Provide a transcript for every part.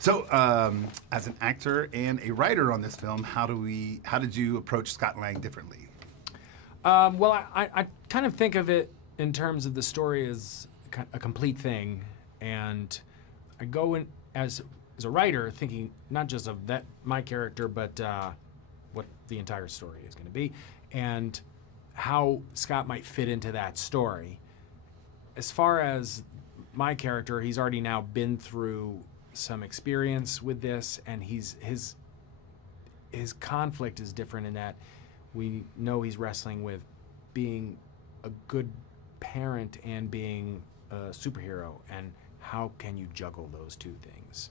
So, as an actor and a writer on this film, how did you approach Scott Lang differently? Well, I kind of think of it in terms of the story as a complete thing, and I go in as a writer thinking not just of my character, but what the entire story is going to be, and how Scott might fit into that story. As far as my character, he's already now been through some experience with this, and his conflict is different in that we know he's wrestling with being a good parent and being a superhero, and how can you juggle those two things?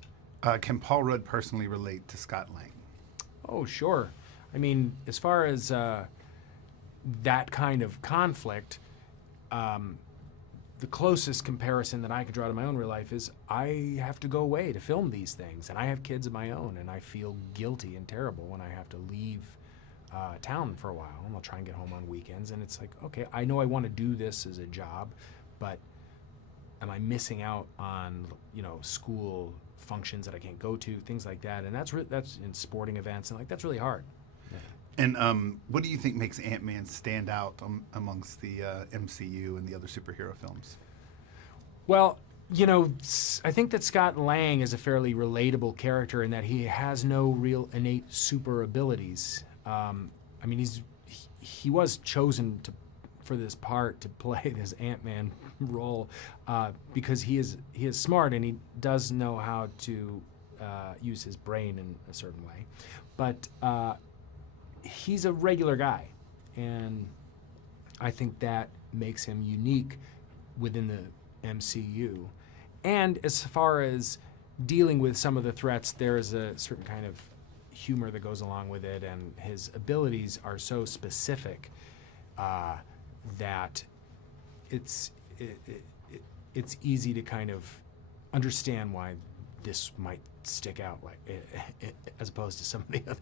Can Paul Rudd personally relate to Scott Lang? Oh, sure. I mean, as far as that kind of conflict, the closest comparison that I could draw to my own real life is I have to go away to film these things, and I have kids of my own, and I feel guilty and terrible when I have to leave town for a while, and I'll try and get home on weekends, and it's like, okay, I know I want to do this as a job, but am I missing out on, school functions that I can't go to, things like that, and that's in sporting events, and that's really hard. Yeah. And what do you think makes Ant-Man stand out amongst the MCU and the other superhero films? Well, I think that Scott Lang is a fairly relatable character in that he has no real innate super abilities. He was chosen for this part to play this Ant-Man role because he is smart and he does know how to use his brain in a certain way, but he's a regular guy, and I think that makes him unique within the MCU. And as far as dealing with some of the threats, there is a certain kind of humor that goes along with it, and his abilities are so specific that it's easy to kind of understand why this might stick out, as opposed to some of the other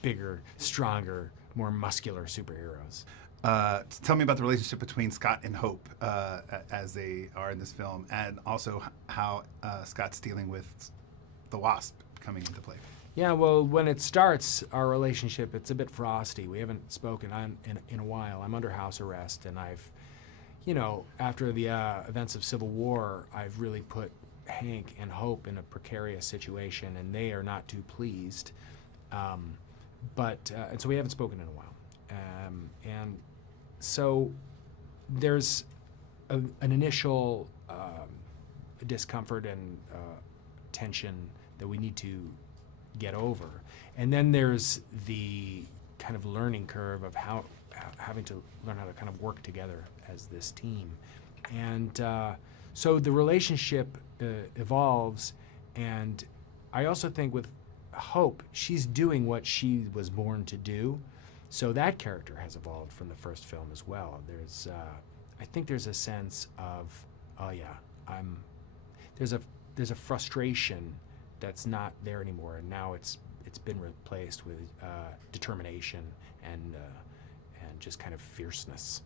bigger, stronger, more muscular superheroes. Tell me about the relationship between Scott and Hope as they are in this film, and also how Scott's dealing with the Wasp coming into play. Yeah, well, when it starts, our relationship, it's a bit frosty. We haven't spoken in a while. I'm under house arrest, and I've, after the events of Civil War, I've really put Hank and Hope in a precarious situation, and they are not too pleased. And so we haven't spoken in a while. And so there's an initial discomfort and tension that we need to get over. And then there's the kind of learning curve of having to learn how to kind of work together as this team. And so the relationship evolves, and I also think with Hope, she's doing what she was born to do. So that character has evolved from the first film as well. I think there's a sense of, there's a frustration that's not there anymore, and now it's been replaced with determination and just kind of fierceness.